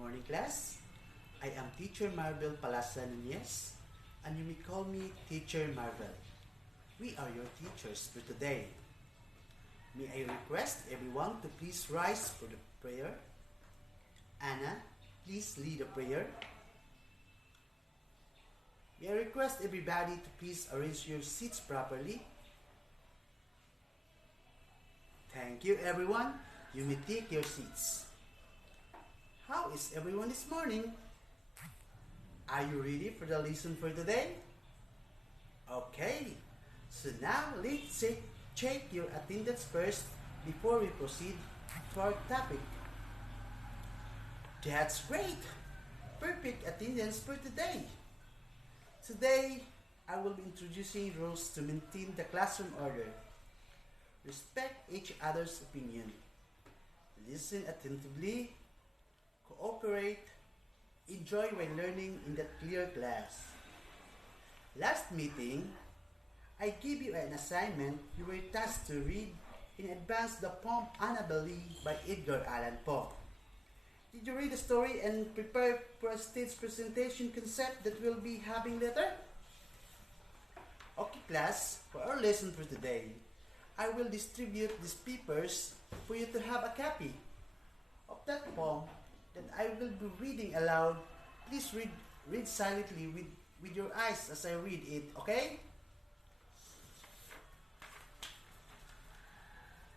morning, class. I am Teacher Marvel Palasa Nuñez, and you may call me Teacher Marvel. We are your teachers for today. May I request everyone to please rise for the prayer. Anna, please lead the prayer. May I request everybody to please arrange your seats properly. Thank you, everyone. You may take your seats. How is everyone this morning? Are you ready for the lesson for today? Okay, so now let's check your attendance first before we proceed to our topic. That's great! Perfect attendance for today. Today, I will be introducing rules to maintain the classroom order. Respect each other's opinion. Listen attentively. Cooperate, enjoy while learning in that clear class. Last meeting, I gave you an assignment. You were tasked to read in advance the poem Annabelle Lee by Edgar Allan Poe. Did you read the story and prepare for a stage presentation concept that we'll be having later? Okay, class, for our lesson for today, I will distribute these papers for you to have a copy of that poem that I will be reading aloud. Please read silently with your eyes as I read it, okay?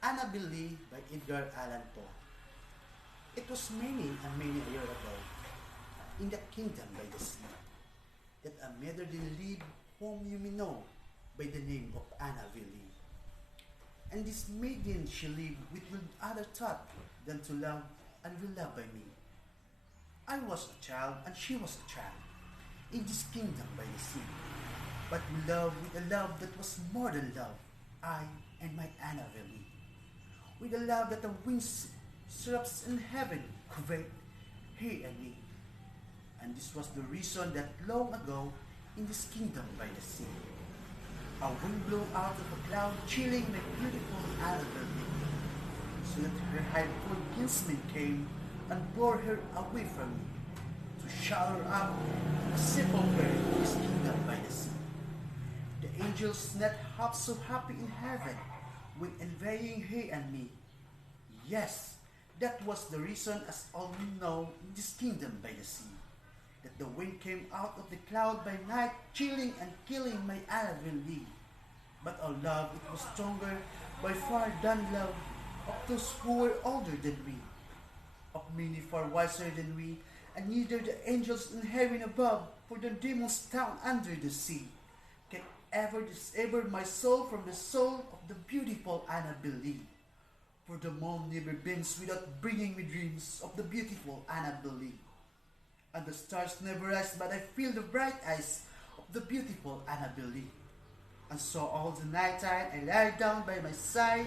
Annabelle Lee by Edgar Allan Poe. It was many and many a year ago, in the kingdom by the sea, that a motherly lived whom you may know by the name of Annabelle Lee. And this maiden she lived with no other thought than to love and be loved by me. I was a child and she was a child, in this kingdom by the sea. But we loved with a love that was more than love, I and my Annabelle Lee. With a love that the winds syrups in heaven covet, he and me. And this was the reason that long ago, in this kingdom by the sea, a wind blew out of a cloud, chilling my beautiful Annabelle Lee, so that her high-born kinsmen came and bore her away from me, to shower up a sepulchre in this kingdom by the sea. The angels not half so happy in heaven when envying he and me. Yes, that was the reason, as all we know, in this kingdom by the sea, that the wind came out of the cloud by night, chilling and killing my Annabelle Lee. But our love, it was stronger by far than love of those who were older than we, of many far wiser than we, and neither the angels in heaven above, for the demons down under the sea, can ever disable my soul from the soul of the beautiful Annabelle Lee. For the moon never bends without bringing me dreams of the beautiful Annabelle Lee. And the stars never rise, but I feel the bright eyes of the beautiful Annabelle Lee. And so all the night time I lie down by my side.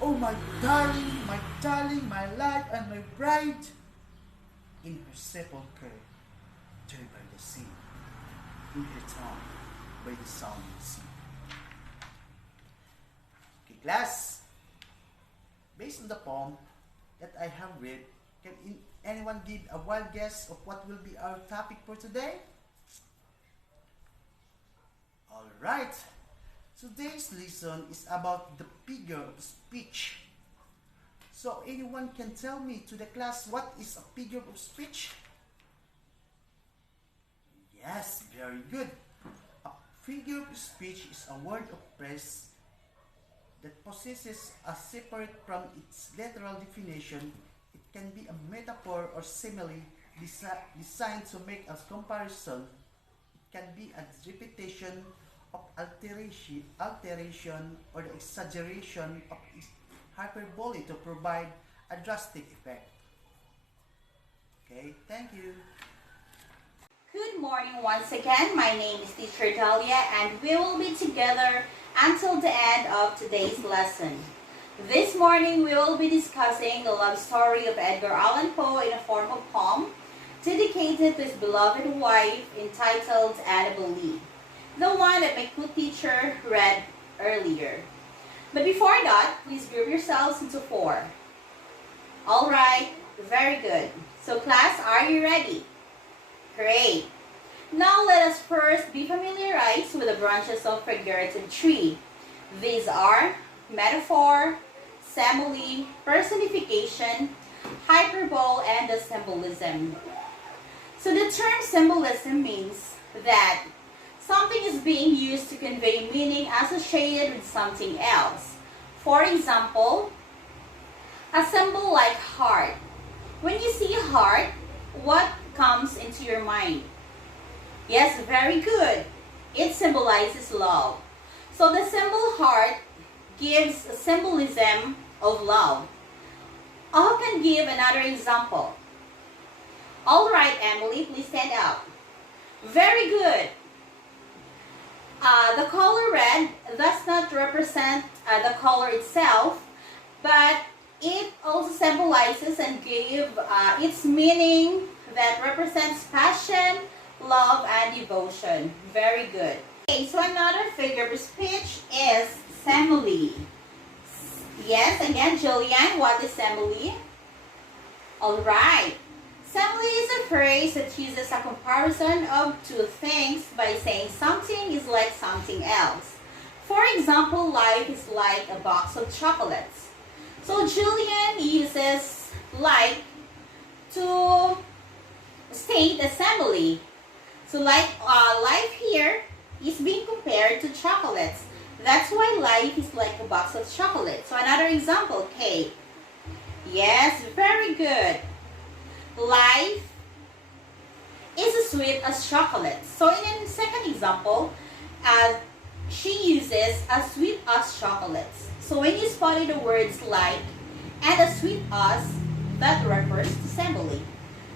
Oh, my darling, my life and my bride, in her sepulchre, there by the sea, in her town by the sounding sea. Okay, class. Based on the poem that I have read, can anyone give a wild guess of what will be our topic for today? Alright, today's lesson is about the figure of speech. So anyone can tell me to the class what is a figure of speech? Yes, very good. A figure of speech is a word of praise that possesses a separate from its literal definition. It can be a metaphor or simile designed to make a comparison. It can be a repetition of alteration or the exaggeration of hyperbole to provide a drastic effect. Okay, thank you. Good morning once again. My name is Teacher Dhalia and we will be together until the end of today's lesson. This morning we will be discussing the love story of Edgar Allan Poe in a form of poem dedicated to his beloved wife entitled Annabelle Lee, the one that my co-teacher read earlier. But before that, please group yourselves into four. Alright, very good. So class, are you ready? Great. Now let us first be familiarized with the branches of figurative tree. These are metaphor, simile, personification, hyperbole, and the symbolism. So the term symbolism means that something is being used to convey meaning associated with something else. For example, a symbol like heart. When you see heart, what comes into your mind? Yes, very good. It symbolizes love. So the symbol heart gives a symbolism of love. I can give another example. All right, Emily, please stand up. Very good. The color red does not represent the color itself, but it also symbolizes and gives its meaning that represents passion, love, and devotion. Very good. Okay, so another figure of speech is simile. Yes, again, Jillian, what is simile? Alright. Simile is a phrase that uses a comparison of two things by saying something is like something else. For example, life is like a box of chocolates. So Julian uses like to state a simile. So like life here is being compared to chocolates. That's why life is like a box of chocolates. So another example, cake. Yes, very good. Life is as sweet as chocolate. So in the second example, she uses as sweet as chocolates. So when you study the words like and as sweet as, that refers to simile.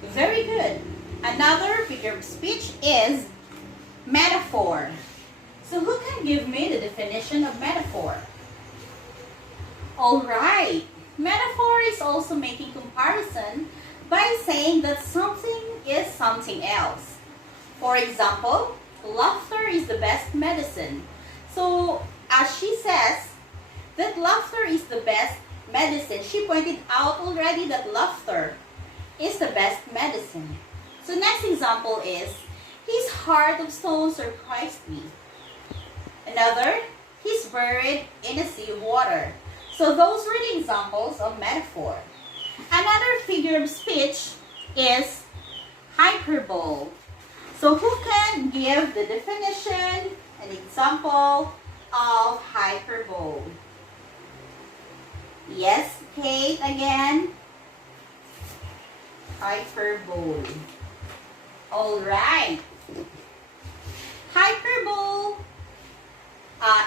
Very good. Another figure of speech is metaphor. So who can give me the definition of metaphor? Alright. Metaphor is also making comparison by saying that something is something else. For example, laughter is the best medicine. So as she says that laughter is the best medicine, she pointed out already that laughter is the best medicine. So next example is, his heart of stone surprised me. Another, he's buried in a sea of water. So those were the examples of metaphor. Another figure of speech is hyperbole. So who can give the definition, an example of hyperbole? Yes, Kate again. Hyperbole. Alright. Hyperbole.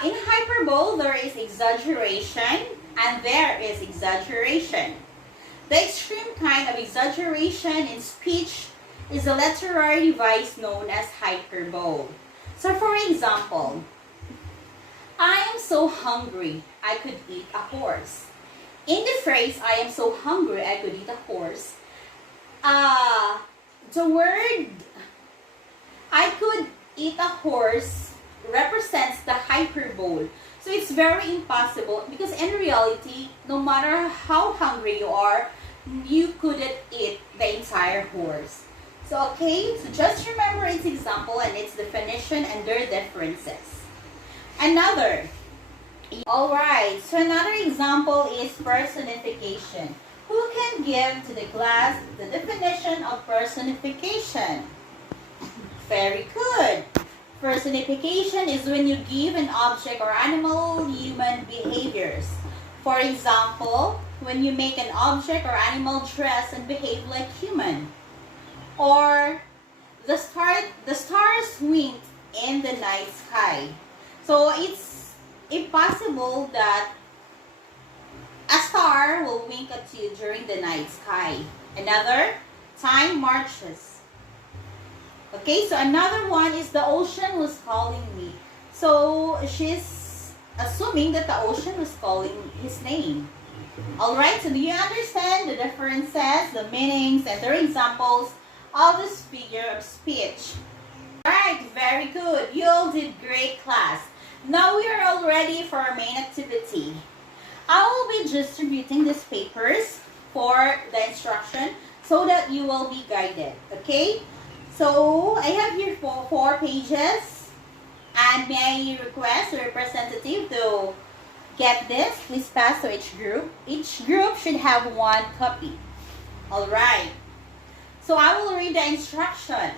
In hyperbole, there is exaggeration and there is exaggeration. The extreme kind of exaggeration in speech is a literary device known as hyperbole. So for example, I am so hungry, I could eat a horse. In the phrase, I am so hungry, I could eat a horse, the word I could eat a horse represents the hyperbole. So it's very impossible because in reality, no matter how hungry you are, you couldn't eat the entire horse. So okay, so just remember its example and its definition and their differences. Another. Alright, so another example is personification. Who can give to the class the definition of personification? Very good. Personification is when you give an object or animal human behaviors. For example, when you make an object or animal dress and behave like human. Or the stars winked in the night sky. So it's impossible that a star will wink at you during the night sky. Another, time marches. Okay, so another one is the ocean was calling me. So she's assuming that the ocean was calling his name. Alright, so do you understand the differences, the meanings, and their examples of this figure of speech? Alright, very good. You all did great, class. Now we are all ready for our main activity. I will be distributing these papers for the instruction. so that you will be guided. Okay? So I have here four pages, and may I request a representative to get this? Please pass to each group. Each group should have one copy. Alright. So I will read the instruction.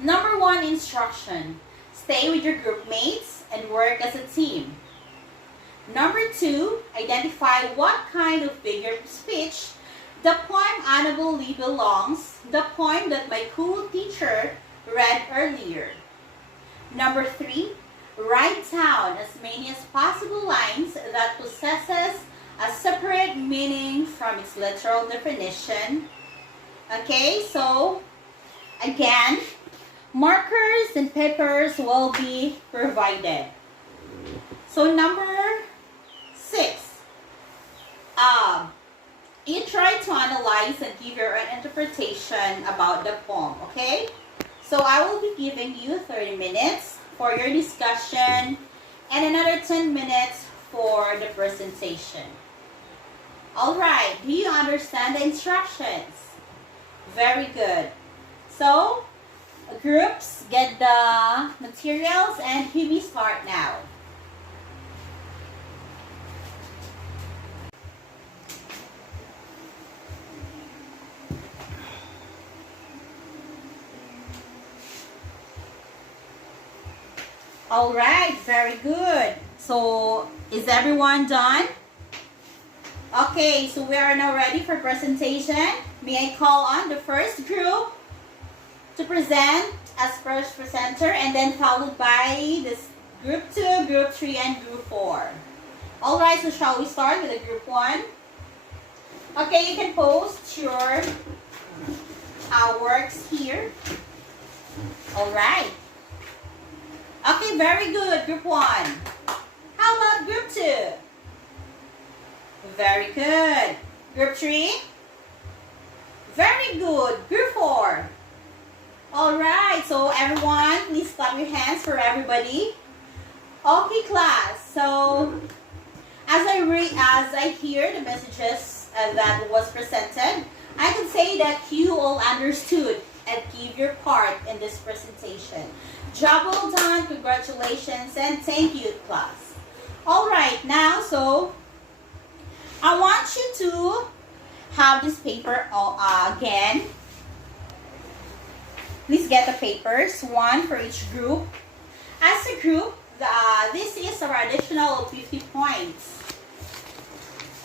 Number 1 instruction. Stay with your group mates and work as a team. Number 2, identify what kind of figure of speech the poem Annabelle Lee belongs, the poem that my co-teacher read earlier. Number 3, write down as many as possible lines that possesses a separate meaning from its literal definition. Okay, so again, markers and papers will be provided. So number 6, you try to analyze and give your own interpretation about the poem, okay? So I will be giving you 30 minutes for your discussion and another 10 minutes for the presentation. Alright, do you understand the instructions? Very good. So, groups get the materials and here we start now. Alright, very good. So, is everyone done? Okay, so we are now ready for presentation. May I call on the first group to present as first presenter, and then followed by this group 2, group 3, and group 4. Alright, so shall we start with the group 1? Okay, you can post your works here. Alright. Okay, very good, group 1. How about group 2? Very good. Group 3? Very good. Group 4? Alright, so everyone, please clap your hands for everybody. Okay, class. So, as I hear the messages that was presented, I can say that you all understood and give your part in this presentation. Job well done, congratulations, and thank you, class. Alright, now, so, I want you to have this paper again. Please get the papers, one for each group. As a group, this is our additional 50 points.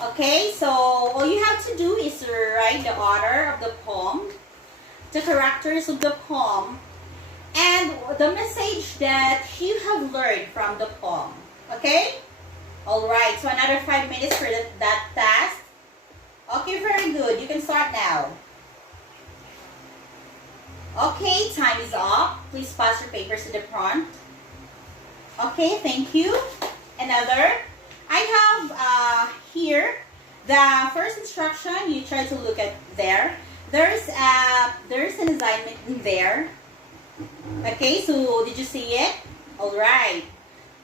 Okay, so all you have to do is write the order of the poem, the characters of the poem, and the message that you have learned from the poem. Okay? Alright, so another 5 minutes for that task. Okay, very good. You can start now. Okay, time is up. Please pass your papers to the front. Okay, thank you. Another. I have here the first instruction. You try to look at there. There's an assignment in there. Okay, so did you see it? Alright.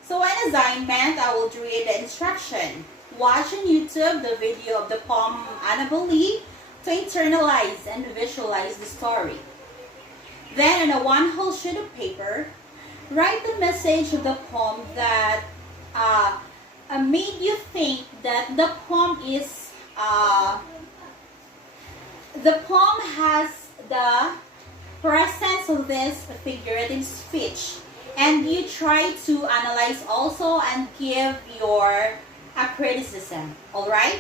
So an assignment, I will read the instruction. Watch on YouTube the video of the poem Annabelle Lee to internalize and visualize the story. Then on a one whole sheet of paper, write the message of the poem that made you think that the poem is the poem has the presence of this figurative speech, and you try to analyze also and give your criticism. All right?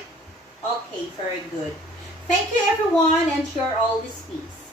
Okay, very good. Thank you everyone, and you're all dismissed.